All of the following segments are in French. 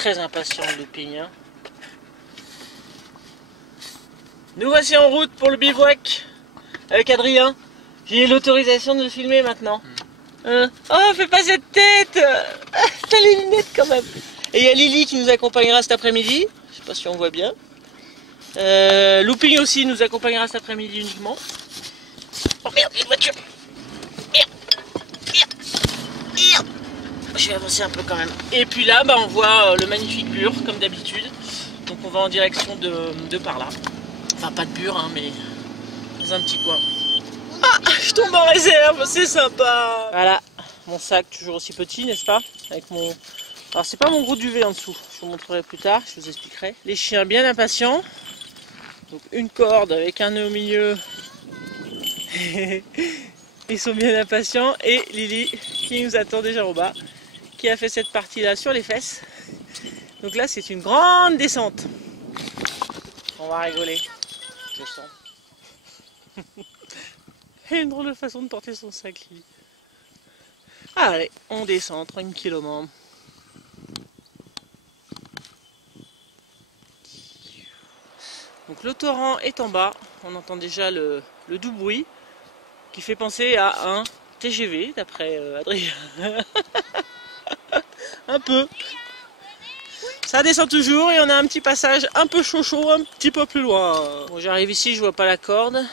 très impatient le looping. Hein. Nous voici en route pour le bivouac avec Adrien. J'ai l'autorisation de le filmer maintenant. Oh, fais pas cette tête. T'as les lunettes quand même. Et il y a Lily qui nous accompagnera cet après-midi. Je sais pas si on voit bien. Looping aussi nous accompagnera cet après-midi uniquement. Oh merde, il y a une voiture. Merde. Je vais avancer un peu quand même. Et puis là, bah, on voit le magnifique Bure comme d'habitude. Donc on va en direction de par là. Enfin pas de Bure, hein, mais dans un petit coin. Ah, je tombe en réserve, c'est sympa. Voilà, mon sac toujours aussi petit, n'est-ce pas? Avec mon... Alors c'est pas mon gros duvet en dessous, je vous montrerai plus tard, je vous expliquerai. Les chiens bien impatients. Donc une corde avec un nœud au milieu. Ils sont bien impatients. Et Lily qui nous attend déjà au bas, qui a fait cette partie là sur les fesses. Donc là c'est une grande descente. On va rigoler, je sens. Une drôle de façon de porter son sac, Lily. Allez, on descend tranquillement. Donc le torrent est en bas, on entend déjà le doux bruit qui fait penser à un TGV d'après Adrien. Un peu. Ça descend toujours et on a un petit passage un peu chaud un petit peu plus loin. Bon, j'arrive ici, je vois pas la corde.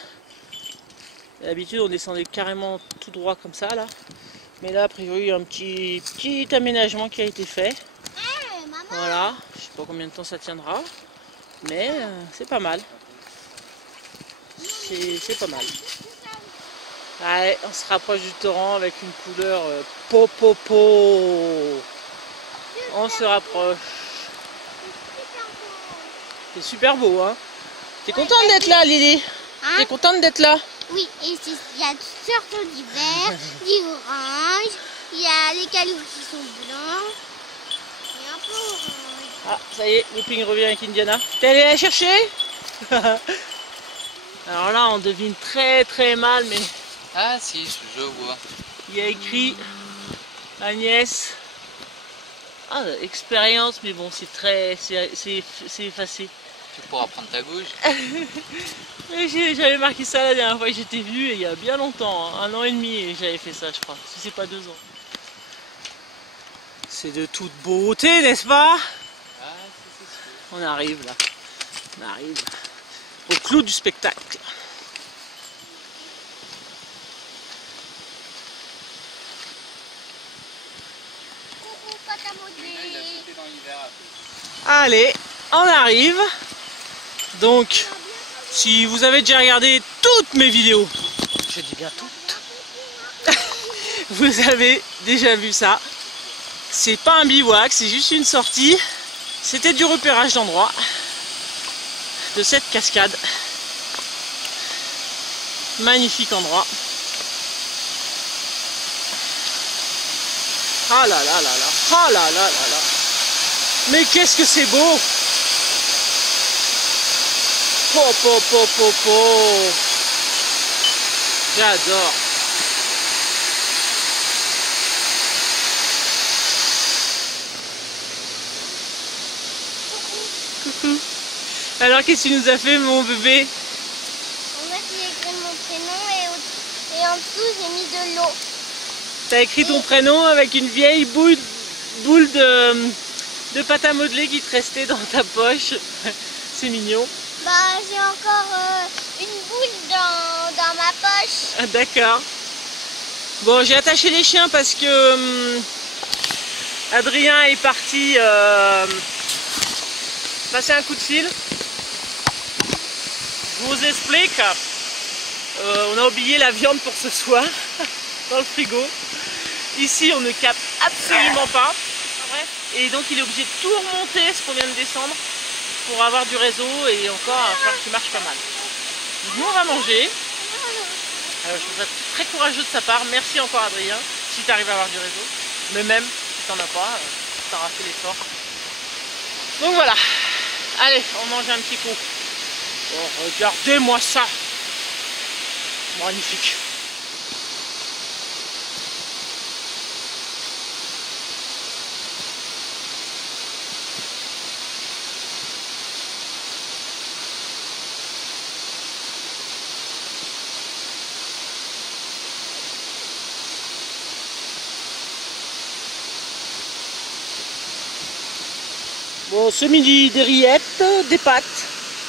D'habitude on descendait carrément tout droit comme ça là. Mais là a priori il y a un petit aménagement qui a été fait. Voilà, je sais pas combien de temps ça tiendra. Mais c'est pas mal. C'est pas mal. Allez, on se rapproche du torrent avec une couleur po. On se rapproche. C'est super beau, hein. T'es contente d'être là, Lily? Hein? T'es contente d'être là? Oui, et il y a toutes sortes du vert, du orange, il y a les cailloux qui sont blancs, et un peu orange. Ah, ça y est, Looping revient avec Indiana. T'es allé la chercher? Alors là, on devine très mal, mais... Ah si, je vois. Il y a écrit Agnès. Ah, expérience, mais bon, c'est effacé. Tu pourras prendre ta gouge. J'avais marqué ça la dernière fois que j'étais venu, et il y a bien longtemps, hein, 1 an et demi, et j'avais fait ça, je crois. Si c'est pas 2 ans. C'est de toute beauté, n'est-ce pas? Ah, c'est sûr. On arrive là. On arrive au clou du spectacle. Coucou, pâte à modeler. Allez, on arrive. Donc, si vous avez déjà regardé toutes mes vidéos, je dis bien toutes, vous avez déjà vu ça. C'est pas un bivouac, c'est juste une sortie. C'était du repérage d'endroit de cette cascade. Magnifique endroit. Ah là là là là, ah là là là là. Mais qu'est-ce que c'est beau! Po. J'adore. Coucou. Alors qu'est-ce que tu nous as fait, mon bébé? En fait, j'ai écrit mon prénom et en dessous, j'ai mis de l'eau. T'as écrit ton prénom avec une vieille boule de pâte à modeler qui te restait dans ta poche. C'est mignon. Bah, j'ai encore une boule dans ma poche. Ah, d'accord. Bon, j'ai attaché les chiens parce que Adrien est parti passer un coup de fil. Je vous explique. On a oublié la viande pour ce soir dans le frigo. Ici, on ne capte absolument pas. Et donc, il est obligé de tout remonter ce qu'on vient de descendre pour avoir du réseau et encore un faire qui marche pas mal. Donc, nous, on va manger. Je trouve ça très courageux de sa part. Merci encore, Adrien, si tu arrives à avoir du réseau. Mais même si tu n'en as pas, tu auras fait l'effort. Donc voilà. Allez, on mange un petit coup. Oh, regardez-moi ça. Magnifique. Bon, ce midi, des rillettes, des pâtes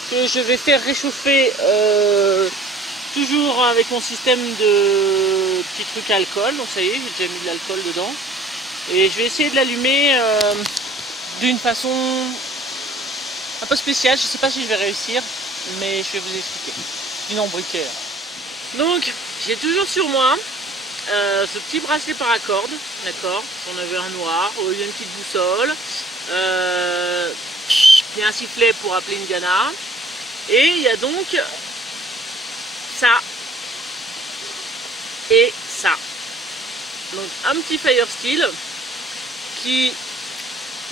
que je vais faire réchauffer toujours avec mon système de petits trucs à alcool. Donc ça y est, j'ai déjà mis de l'alcool dedans. Et je vais essayer de l'allumer d'une façon un peu spéciale. Je ne sais pas si je vais réussir, mais je vais vous expliquer. Sinon briquet. Donc, j'ai toujours sur moi ce petit bracelet paracorde, d'accord. J'en avais un noir, il y a une petite boussole. Il y a un sifflet pour appeler une gana. Et il y a donc ça et ça. Donc un petit fire steel qui,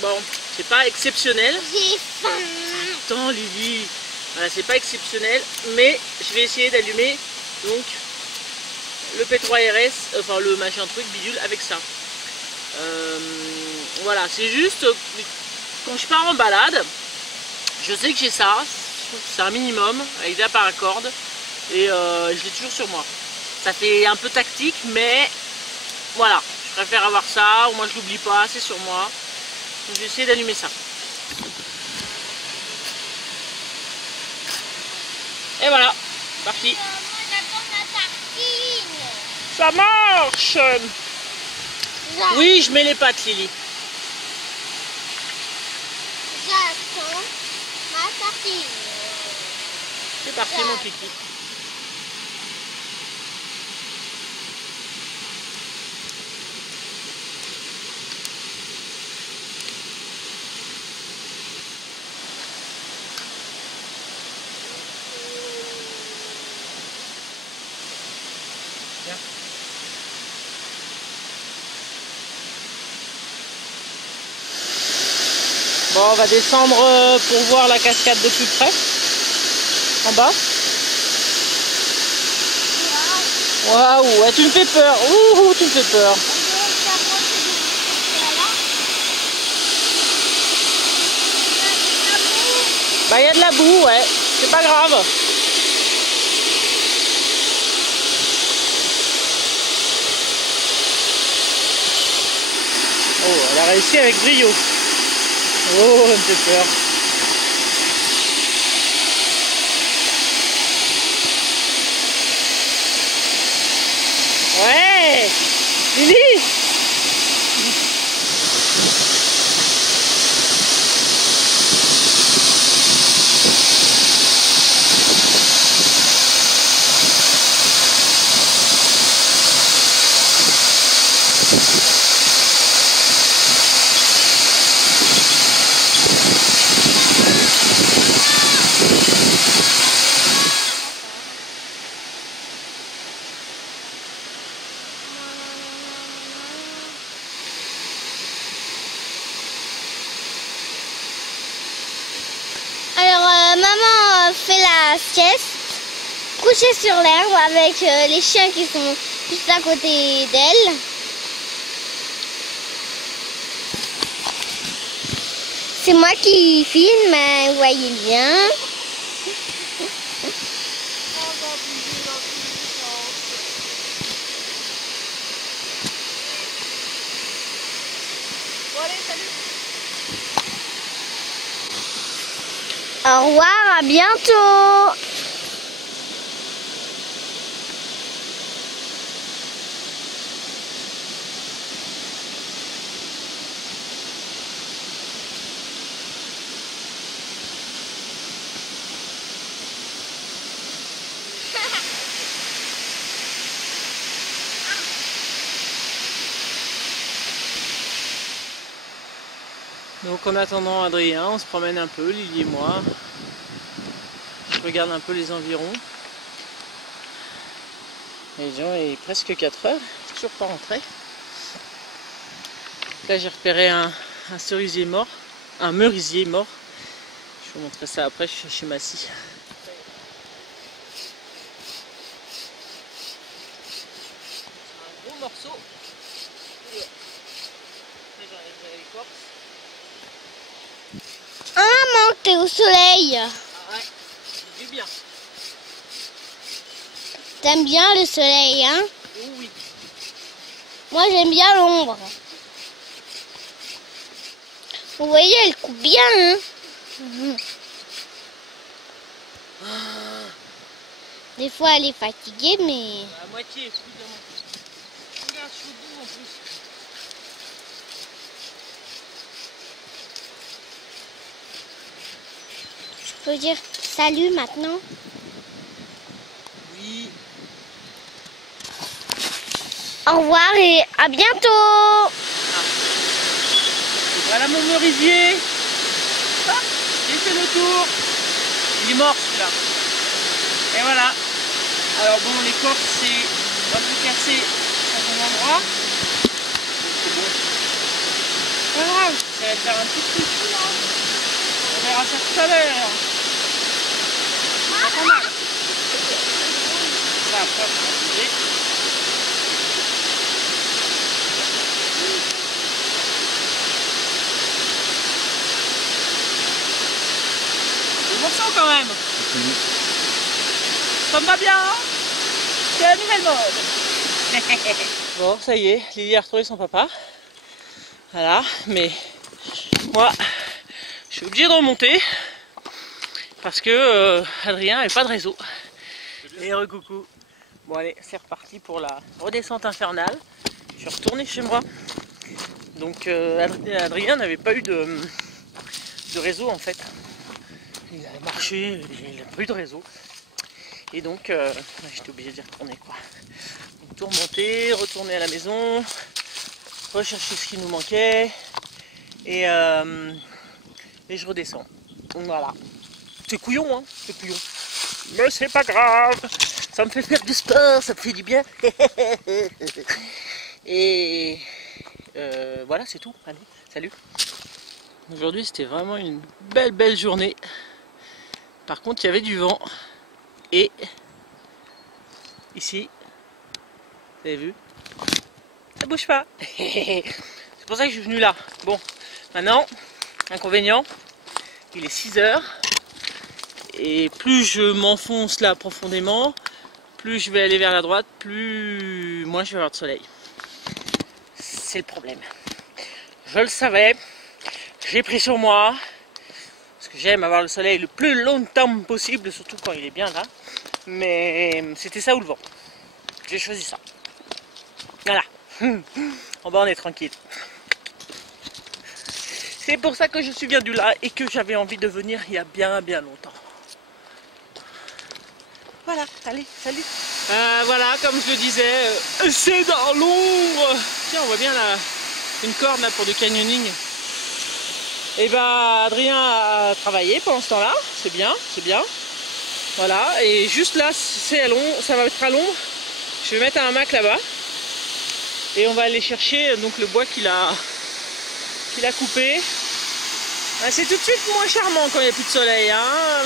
bon, c'est pas exceptionnel. J'ai faim. Attends Lily, voilà, c'est pas exceptionnel, mais je vais essayer d'allumer donc le P3RS, enfin le machin truc bidule avec ça. Voilà, c'est juste quand je pars en balade, je sais que j'ai ça, c'est un minimum avec de la paracorde et je l'ai toujours sur moi. Ça fait un peu tactique, mais voilà, je préfère avoir ça, au moins je l'oublie pas, c'est sur moi. Donc je vais essayer d'allumer ça. Et voilà, parti. Ça marche. Oui, je mets les pâtes, Lily. J'attends ma tartine. C'est parti, mon kiki. Bien. Bon, on va descendre pour voir la cascade de plus près. En bas. Waouh, ouais, tu me fais peur. Ouh, tu me fais peur. Bah, il y a de la boue, ouais. C'est pas grave. Oh, elle a réussi avec brio. Oh, elle me fait peur. Ouais, Lily. Maman fait la sieste, couchée sur l'herbe avec les chiens qui sont juste à côté d'elle. C'est moi qui filme, vous voyez bien. Au revoir, à bientôt. Donc en attendant Adrien, on se promène un peu, Lily et moi. Je regarde un peu les environs. Et il est presque 4 heures, toujours pas rentré. Là j'ai repéré un cerisier mort, un merisier mort. Je vais vous montrer ça après, je suis chez Massy. C'est un gros morceau. Ah maman, t'es au soleil. Ah ouais, c'est du bien. T'aimes bien le soleil, hein? Oh oui. Moi j'aime bien l'ombre. Vous voyez, elle coupe bien, hein. Des fois, elle est fatiguée, mais... À moitié, plus de la moitié. Regarde, je suis au bout en plus. Je peux dire salut maintenant. Oui. Au revoir et à bientôt. Voilà mon merisier. Ah, j'ai fait le tour. Il est mort celui-là. Et voilà. Alors bon, l'écorce c'est un peu cassé à son endroit. C'est bon. Pas grave, ça va faire un petit truc là. On verra ça tout à l'heure. Pas mal. Ça après on va bouger. Morceau quand même. Ça me va bien, hein. C'est la nouvelle mode. Bon, ça y est, Lily a retrouvé son papa. Voilà, mais moi, je suis obligé de remonter parce que Adrien n'avait pas de réseau. Et recoucou. Bon allez, c'est reparti pour la redescente infernale. Je suis retourné chez moi. Donc Adrien n'avait pas eu de réseau en fait. Il a marché, il n'a pas eu de réseau. Et donc j'étais obligé d'y retourner quoi. Donc, tout remonter, retourner à la maison, rechercher ce qui nous manquait et je redescends. Donc voilà. C'est couillon hein, c'est couillon. Mais c'est pas grave. Ça me fait faire du sport, ça me fait du bien. Et voilà c'est tout. Allez, salut. Aujourd'hui c'était vraiment une belle journée. Par contre il y avait du vent. Et ici, vous avez vu, ça bouge pas. C'est pour ça que je suis venu là. Bon, maintenant, inconvénient, il est 6 h. Et plus je m'enfonce là profondément, plus je vais aller vers la droite, plus moins je vais avoir de soleil. C'est le problème. Je le savais, j'ai pris sur moi. Parce que j'aime avoir le soleil le plus longtemps possible, surtout quand il est bien là. Mais c'était ça ou le vent. J'ai choisi ça. Voilà. En bas on est tranquille. C'est pour ça que je suis venu là et que j'avais envie de venir il y a bien longtemps. Voilà, allez, salut. Voilà, comme je le disais, c'est dans l'ombre. Tiens, on voit bien là, une corde là pour du canyoning. Et bah Adrien a travaillé pendant ce temps-là, c'est bien, c'est bien. Voilà, et juste là, c'est long, ça va être à l'ombre. Je vais mettre un hamac là-bas. Et on va aller chercher donc le bois qu'il a coupé. Ah, c'est tout de suite moins charmant quand il n'y a plus de soleil. Hein.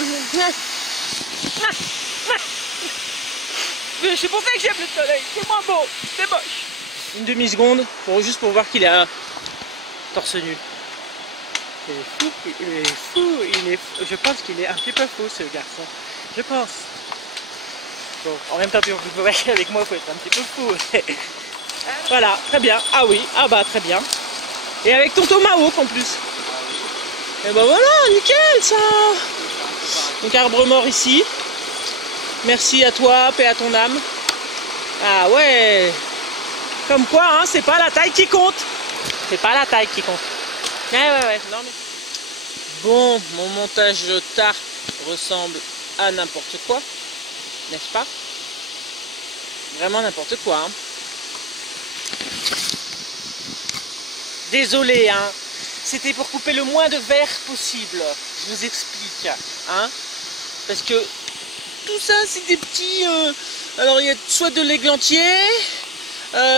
C'est pour ça que j'aime le soleil, c'est moins beau, c'est moche. Une demi-seconde, juste pour voir qu'il a torse nu. Il est fou, je pense qu'il est un petit peu fou ce garçon, je pense. Bon, en même temps, avec moi, il faut être un petit peu fou. Voilà, très bien, ah oui, ah bah très bien. Et avec ton tomahawk en plus. Et bah voilà, nickel ça. Donc arbre mort ici. Merci à toi, paix à ton âme. Ah ouais. Comme quoi, hein, c'est pas la taille qui compte. C'est pas la taille qui compte. Ouais. Non, mais... Bon, mon montage de tarte ressemble à n'importe quoi, n'est-ce pas? Vraiment n'importe quoi. Hein. Désolé, hein. C'était pour couper le moins de verre possible. Je vous explique. Hein. Parce que tout ça, c'est des petits... alors, il y a soit de l'églantier,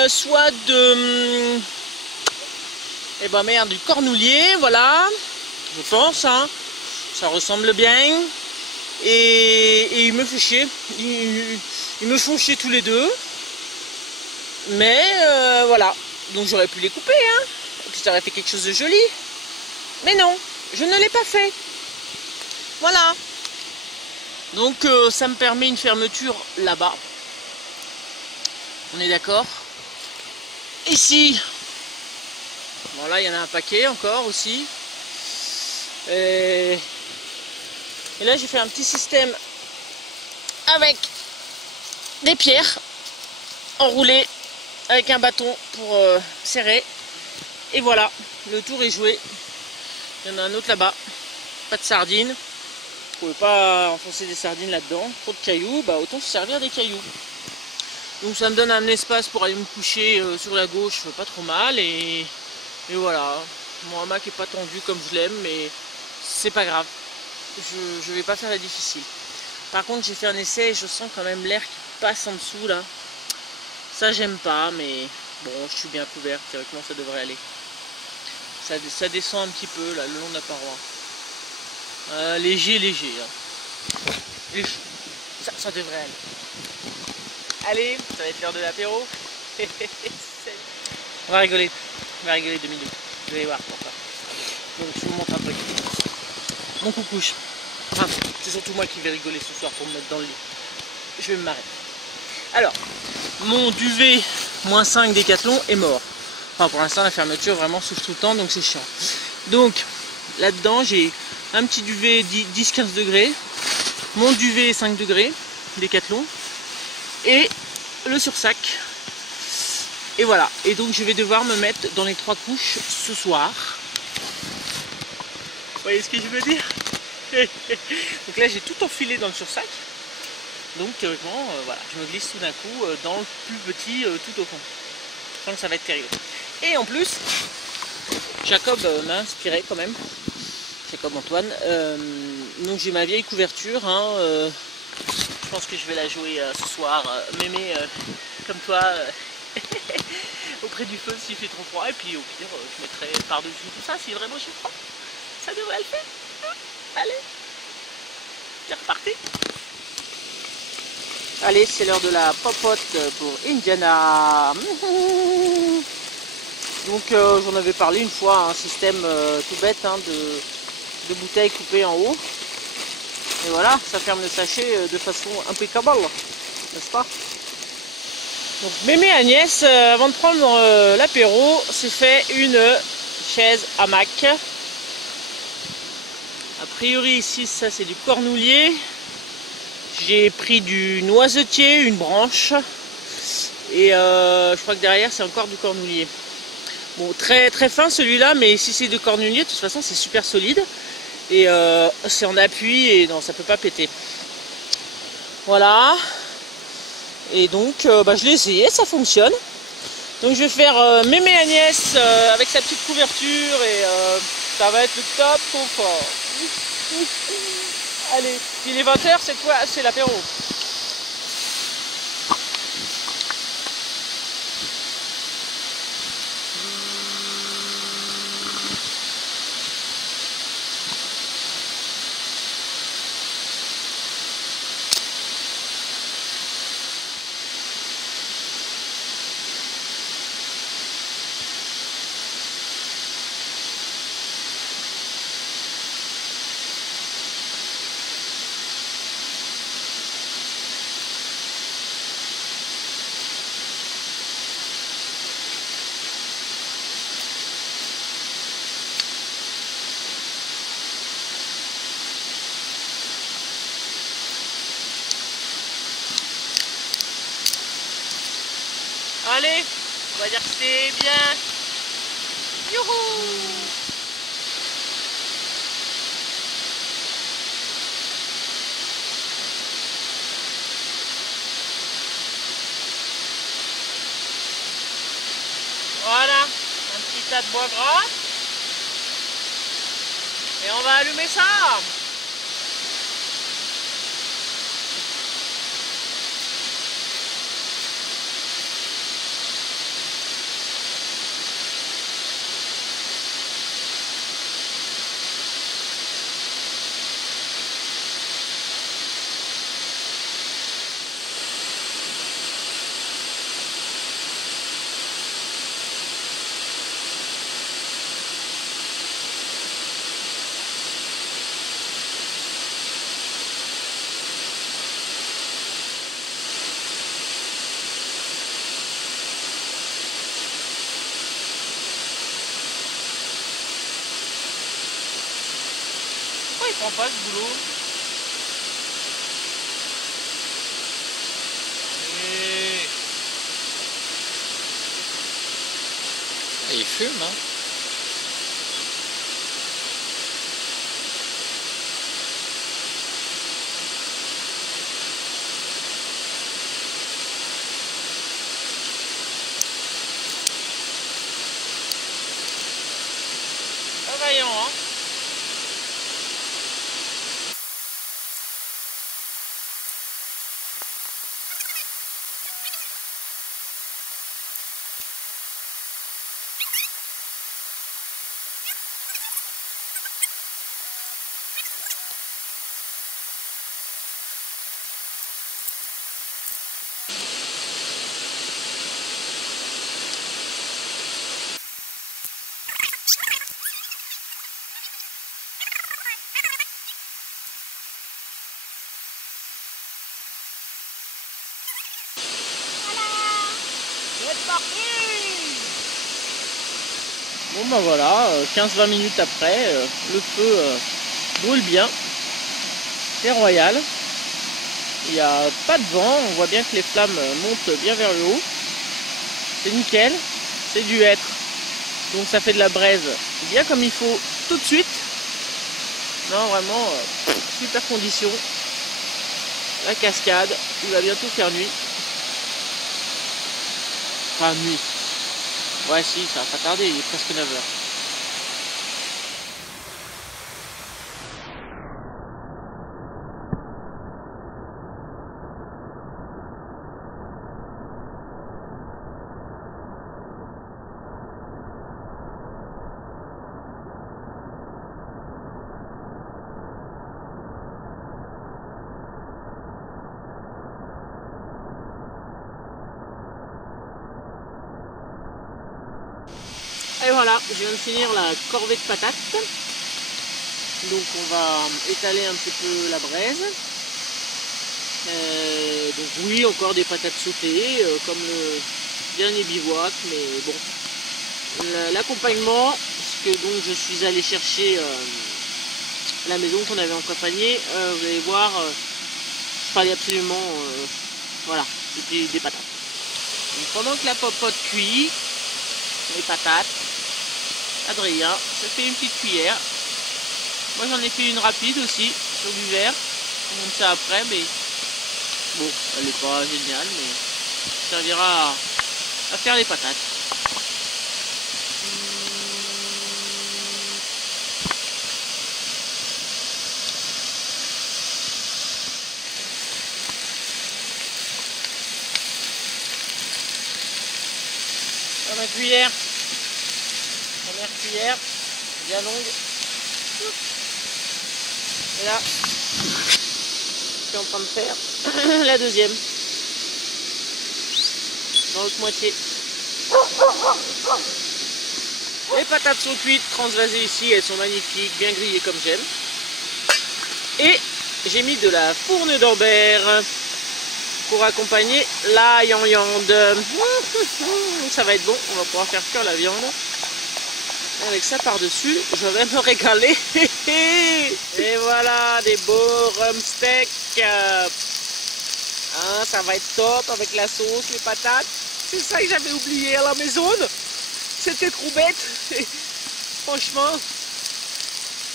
soit de... Eh ben merde, du cornoulier, voilà. Je pense, hein. Ça ressemble bien. Et il me fait chier. Ils me font chier tous les deux. Mais voilà. Donc j'aurais pu les couper, hein. Et puis ça aurait fait quelque chose de joli. Mais non, je ne l'ai pas fait. Voilà. Donc ça me permet une fermeture là-bas. On est d'accord? Ici. Bon là il y en a un paquet encore aussi. Et là j'ai fait un petit système avec des pierres enroulées avec un bâton pour serrer. Et voilà, le tour est joué. Il y en a un autre là-bas, pas de sardines. Vous ne pouvez pas enfoncer des sardines là-dedans. Trop de cailloux, bah autant se servir des cailloux. Donc ça me donne un espace pour aller me coucher sur la gauche, pas trop mal. Et voilà, mon hamac est pas tendu comme je l'aime, mais c'est pas grave. Je vais pas faire la difficile. Par contre j'ai fait un essai et je sens quand même l'air qui passe en dessous là. Ça j'aime pas, mais bon, je suis bien couverte, théoriquement ça devrait aller. Ça descend un petit peu là, le long de la paroi. Léger. Hein. Ça devrait aller. Allez, ça va être l'heure de l'apéro. On va rigoler 2 minutes. Vous allez voir pourquoi. Donc je vous montre un truc. Mon coucouche. Enfin, c'est surtout moi qui vais rigoler ce soir pour me mettre dans le lit. Je vais me marrer. Alors, mon duvet -5 Décathlon est mort. Enfin, pour l'instant, la fermeture vraiment souffle tout le temps, donc c'est chiant. Donc, là-dedans, j'ai un petit duvet 10-15 degrés, mon duvet 5 degrés, Décathlon, et le sursac. Et voilà. Et donc, je vais devoir me mettre dans les 3 couches ce soir. Vous voyez ce que je veux dire? Donc là, j'ai tout enfilé dans le sursac. Donc, théoriquement, voilà, je me glisse tout d'un coup dans le plus petit tout au fond. Je sens que ça va être terrible. Et en plus, Jacob m'a inspiré quand même. Jacob Antoine. Donc j'ai ma vieille couverture. Hein, je pense que je vais la jouer ce soir. Mémé comme toi auprès du feu s'il fait trop froid. Et puis au pire, je mettrai par-dessus tout ça si vraiment j'ai froid. Ça devrait le faire. Allez, c'est reparti. Allez, c'est l'heure de la popote pour Indiana. Donc j'en avais parlé une fois, un système tout bête hein, de bouteilles coupées en haut. Et voilà, ça ferme le sachet de façon impeccable, n'est-ce pas? Donc Mémé et Agnès, avant de prendre l'apéro, s'est fait une chaise hamac. A priori ici, ça c'est du cornoulier. J'ai pris du noisetier, une branche. Et je crois que derrière c'est encore du cornoulier. Bon, très fin celui-là, mais si c'est de cornoulier, de toute façon c'est super solide. Et c'est en appui et non, ça peut pas péter. Voilà. Et donc je l'ai essayé, ça fonctionne. Donc je vais faire Mémé Agnès avec sa petite couverture et ça va être le top confort. Allez, il est 20 h, cette fois c'est l'apéro. Allez, on va dire que c'était bien. Youhou! Voilà, un petit tas de bois gras. Et on va allumer ça. il prend pas ce boulot? Allez. Et il fume, hein. Vaillant, hein. C'est parti. Bon ben voilà, 15-20 minutes après, le feu brûle bien. C'est royal. Il n'y a pas de vent, on voit bien que les flammes montent bien vers le haut. C'est nickel, c'est du hêtre. Donc ça fait de la braise bien comme il faut tout de suite. Non vraiment, super condition. La cascade, il va bientôt faire nuit. Enfin nuit. Ouais si, ça va pas tarder, il est presque 9 h. Et voilà, je viens de finir la corvée de patates. Donc on va étaler un petit peu la braise. Donc oui, encore des patates sautées, comme le dernier bivouac, mais bon. L'accompagnement, ce que donc je suis allé chercher à la maison qu'on avait en campagné, vous allez voir, il fallait absolument, voilà, c'était des patates. Donc pendant que la popote cuit, les patates, Adrien se fait une petite cuillère. Moi j'en ai fait une rapide aussi sur du verre. On monte ça après, mais bon, elle n'est pas géniale, mais ça servira à faire les patates. Dans ma cuillère. Première cuillère, bien longue. Et là, je suis en train de faire la deuxième. Dans l'autre moitié. Les patates sont cuites, transvasées ici, elles sont magnifiques, bien grillées comme j'aime. Et j'ai mis de la fourne d'Ambert pour accompagner la viande. Ça va être bon, on va pouvoir faire cuire la viande. Avec ça par-dessus, je vais me régaler. Et voilà, des beaux rumsteaks. Hein, ça va être top avec la sauce, les patates. C'est ça que j'avais oublié à la maison. C'était trop bête. Franchement.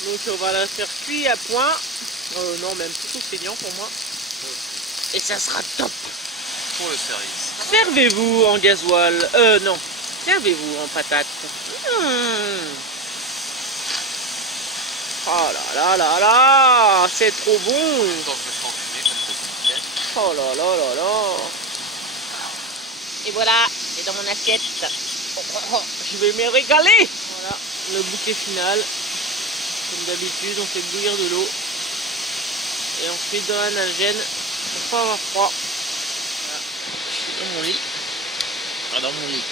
Donc on va la faire cuire à point. Non, même plutôt feignant pour moi. Et ça sera top. Pour le service. Servez-vous en gasoil. Non. Servez-vous en patates. Oh là là là là, c'est trop bon. Donc je me suis enfumé comme ça. Oh là là là là. Et voilà, c'est dans mon assiette. Je vais me régaler. Voilà, le bouquet final. Comme d'habitude, on fait bouillir de l'eau. Et on fait dans la nagène pour pas avoir froid. Voilà. Je suis dans mon lit. Enfin, dans mon lit.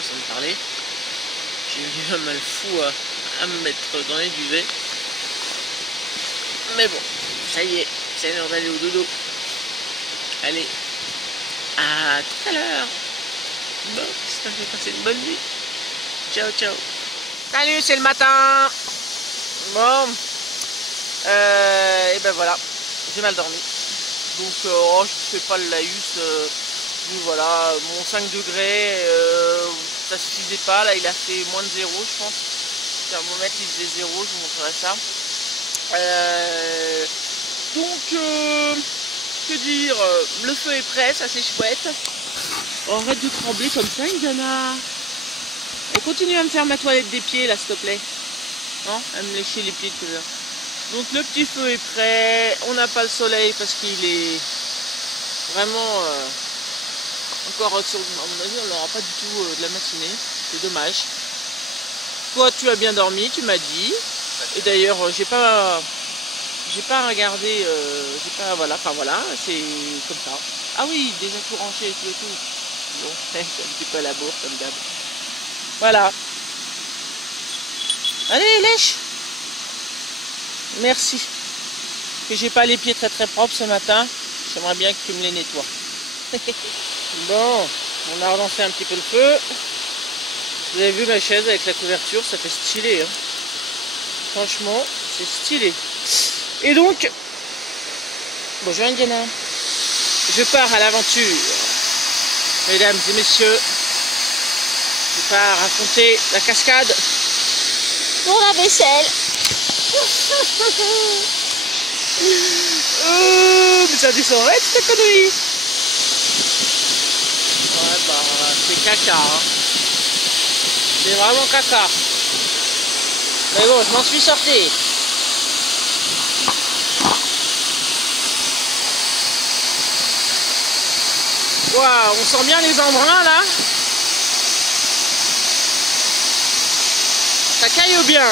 Sans me parler. J'ai eu un mal fou à me mettre dans les duvets. Mais bon, ça y est, c'est l'heure d'aller au dodo. Allez, à tout à l'heure. Bon, j'espère que vous avez passé une bonne nuit. Ciao, ciao. Salut, c'est le matin. Bon, Et ben voilà, j'ai mal dormi. Donc oh, je ne fais pas le laïus. Voilà, mon 5 degrés, ça suffisait pas. Là, il a fait moins de 0, je pense. Le thermomètre, il faisait 0, je vous montrerai ça. Donc, que dire, le feu est prêt, ça c'est chouette. Oh, arrête de trembler comme ça, Indiana. Et continue à me faire ma toilette des pieds, là, s'il te plaît. Non, à me lécher les pieds tout à l'heure. Donc, le petit feu est prêt. On n'a pas le soleil parce qu'il est vraiment... encore, à mon avis, on n'aura pas du tout de la matinée. C'est dommage. Toi, tu as bien dormi, tu m'as dit. Et d'ailleurs, j'ai pas regardé, voilà, enfin voilà, c'est comme ça. Ah oui, déjà tout rangé et tout et tout. Bon, c'est un petit peu à la bourre comme d'hab. Voilà. Allez, lèche. Merci. Que j'ai pas les pieds très très propres ce matin. J'aimerais bien que tu me les nettoies. Bon, on a relancé un petit peu le feu. Vous avez vu ma chaise avec la couverture, ça fait stylé. Hein. Franchement, c'est stylé. Et donc, bonjour Indiana, je pars à l'aventure. Mesdames et messieurs, je pars affronter la cascade pour la vaisselle. Mais ça descend vite cette connerie. Ouais, bah, c'est caca. Hein. C'est vraiment caca. Mais bon, je m'en suis sorti. Waouh, on sent bien les embruns là. Ça caille bien.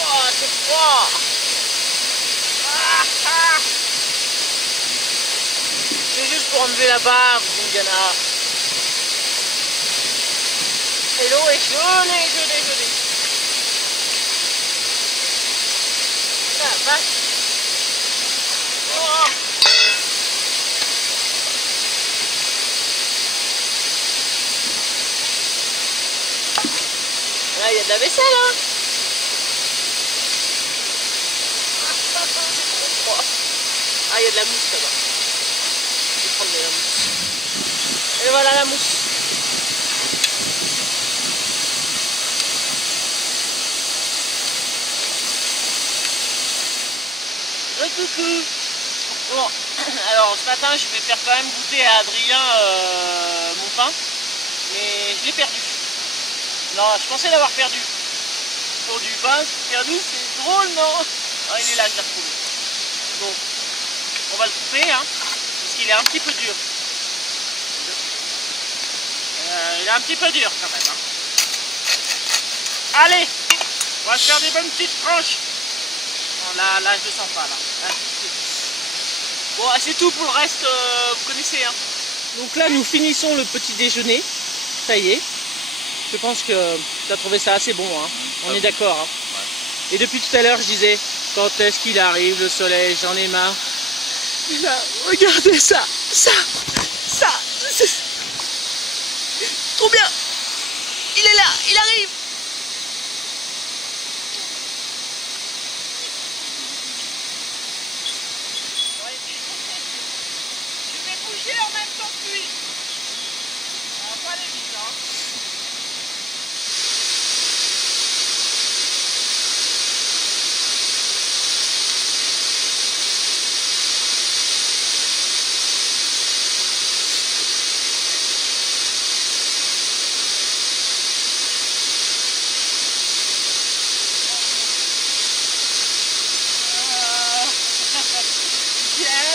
Oh, c'est froid. C'est juste pour enlever la barre, Indiana. Et l'eau est gelée. La vache. Oh. Là, il y a de la vaisselle, hein. C'est trop froid. Ah, il y a de la mousse là-bas. Je vais prendre de la mousse. Et voilà la mousse. Coucou. Bon, alors ce matin je vais faire quand même goûter à Adrien mon pain, mais je l'ai perdu. Non, je pensais l'avoir perdu. Pour du pain, perdu, c'est drôle, non? Ah, il est là, je l'ai retrouvé. Bon, on va le couper, hein, parce qu'il est un petit peu dur. Il est un petit peu dur quand même. Hein. Allez, on va se faire des bonnes petites tranches. Non, là, je le sens pas, là. Bon, c'est tout pour le reste, vous connaissez. Hein. Donc là, nous finissons le petit déjeuner. Ça y est. Je pense que tu as trouvé ça assez bon. Hein. On est d'accord. Hein. Ouais. Et depuis tout à l'heure, je disais, quand est-ce qu'il arrive, le soleil, j'en ai marre. Et là, regardez ça. Trop bien. Il est là, il arrive. En même temps que lui. On va pas aller vite, hein.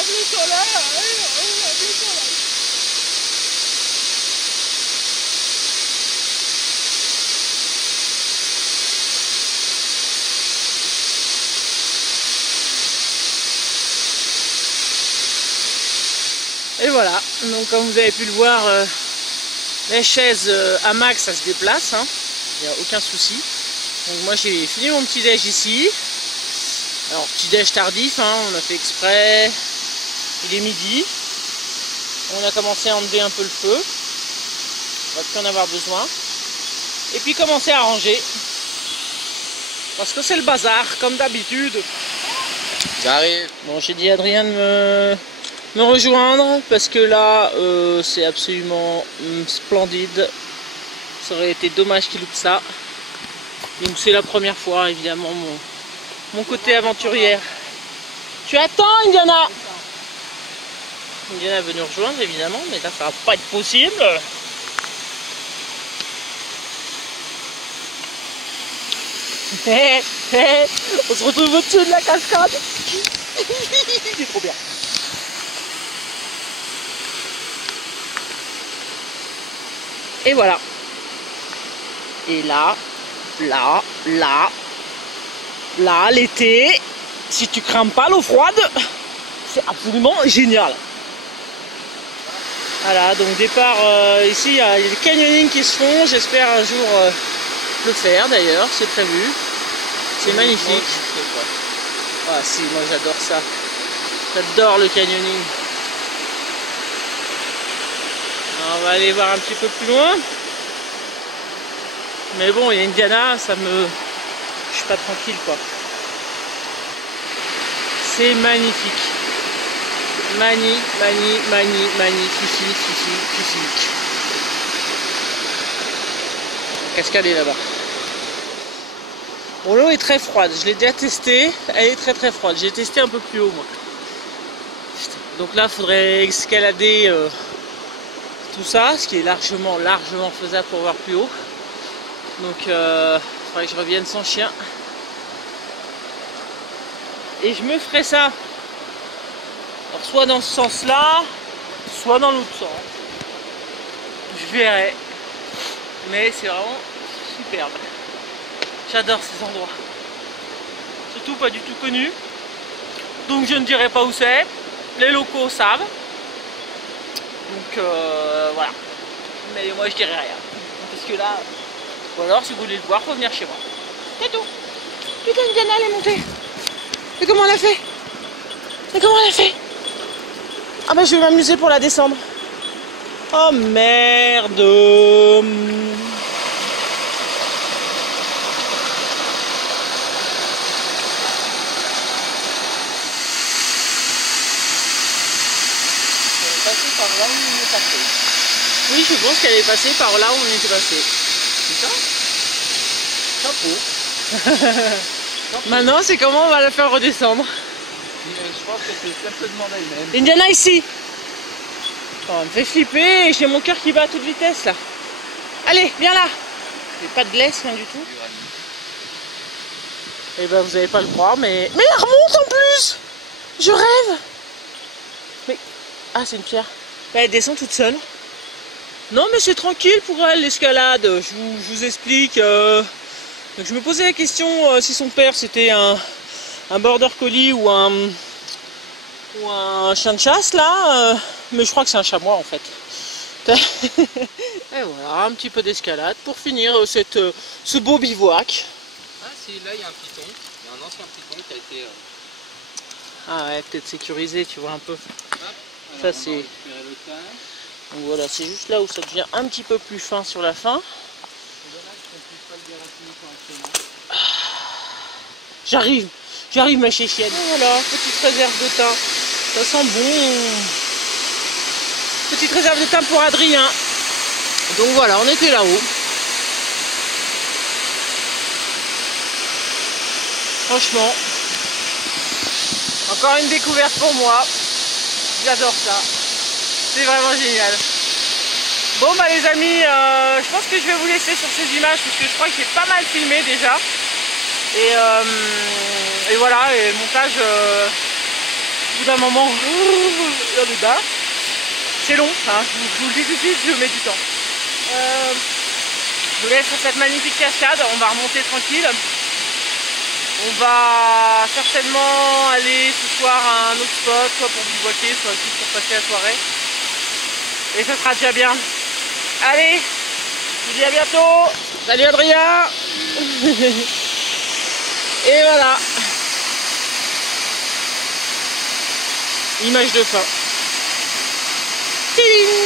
Le soleil. Et voilà, donc comme vous avez pu le voir, les chaises à max ça se déplace, hein. Il n'y a aucun souci. Donc moi j'ai fini mon petit déj ici. Alors petit déj tardif, hein, on a fait exprès. Il est midi. On a commencé à enlever un peu le feu. On va plus en avoir besoin. Et puis commencer à ranger. Parce que c'est le bazar, comme d'habitude. J'arrive. Bon, j'ai dit à Adrien de me rejoindre. Parce que là, c'est absolument splendide. Ça aurait été dommage qu'il loupe ça. Donc c'est la première fois, évidemment, mon côté aventurière. Tu attends, Indiana? Indiana veut nous rejoindre, évidemment, mais là, ça va pas être possible. On se retrouve au-dessus de la cascade. C'est trop bien. Et voilà. Et là, l'été, si tu crains pas l'eau froide, c'est absolument génial. Voilà, donc départ ici, il y a des canyonings qui se font. J'espère un jour le faire d'ailleurs, c'est prévu. C'est magnifique. Ah si, moi j'adore ça. J'adore le canyoning. Alors, on va aller voir un petit peu plus loin. Mais bon, il y a Indiana, ça me... Je suis pas tranquille quoi. C'est magnifique. Magnifique. La cascade est là-bas. Bon, l'eau est très froide, je l'ai déjà testé, elle est très froide. J'ai testé un peu plus haut moi. Putain. Donc là, il faudrait escalader tout ça, ce qui est largement faisable pour voir plus haut. Donc il faudrait que je revienne sans chien. Et je me ferai ça. Alors, soit dans ce sens-là, soit dans l'autre sens. Je verrai. Mais c'est vraiment superbe. J'adore ces endroits. Surtout pas du tout connus. Donc je ne dirai pas où c'est. Les locaux savent. Donc voilà. Mais moi je dirai rien. Parce que là... Ou alors si vous voulez le voir, faut venir chez moi. C'est tout. Putain, Indiana elle est montée. Et comment elle a fait? Et comment elle a fait? Ah bah je vais m'amuser pour la descendre. Oh merde. Par là où on est passé. Oui, je pense qu'elle est passée par là où on était passé. C'est ça? Chapeau. Maintenant, c'est comment on va la faire redescendre. Je pense que c'est certainement la même. Indiana, ici. Oh, elle me fait flipper et j'ai mon cœur qui bat à toute vitesse là. Allez, viens là. J'ai pas de glace, rien du tout. Et ben, vous allez pas le croire, mais elle remonte en plus. Je rêve. Mais... Ah, c'est une pierre. Elle descend toute seule. Non, mais c'est tranquille pour elle, l'escalade. Je vous explique. Donc, je me posais la question si son père c'était un border collie ou un chien de chasse là. Mais je crois que c'est un chamois en fait. Et voilà, un petit peu d'escalade pour finir ce beau bivouac. Ah, si, là il y a un piton. Il y a un ancien piton qui a été. Ah ouais, peut-être sécurisé, tu vois un peu. Hop, Ça alors, c'est... on va récupérer le tas. Donc voilà, c'est juste là où ça devient un petit peu plus fin sur la fin. C'est dommage qu'on puisse pas le déraciner correctement. J'arrive ma chéchienne. Voilà, petite réserve de thym. Ça sent bon. Petite réserve de thym pour Adrien. Donc voilà, on était là-haut. Franchement, encore une découverte pour moi. J'adore ça. C'est vraiment génial. Bon bah les amis, je pense que je vais vous laisser sur ces images parce que je crois que j'ai pas mal filmé déjà. Et voilà, et le montage, au bout d'un moment, il y en a bas. C'est long, hein, je vous le dis tout de suite, je mets du temps. Je vous laisse sur cette magnifique cascade, on va remonter tranquille. On va certainement aller ce soir à un autre spot, soit pour bivouaquer, soit juste pour passer la soirée. Et ça sera déjà bien. Allez, je vous dis à bientôt. Salut Adrien. Et voilà. Image de fin. Tiding.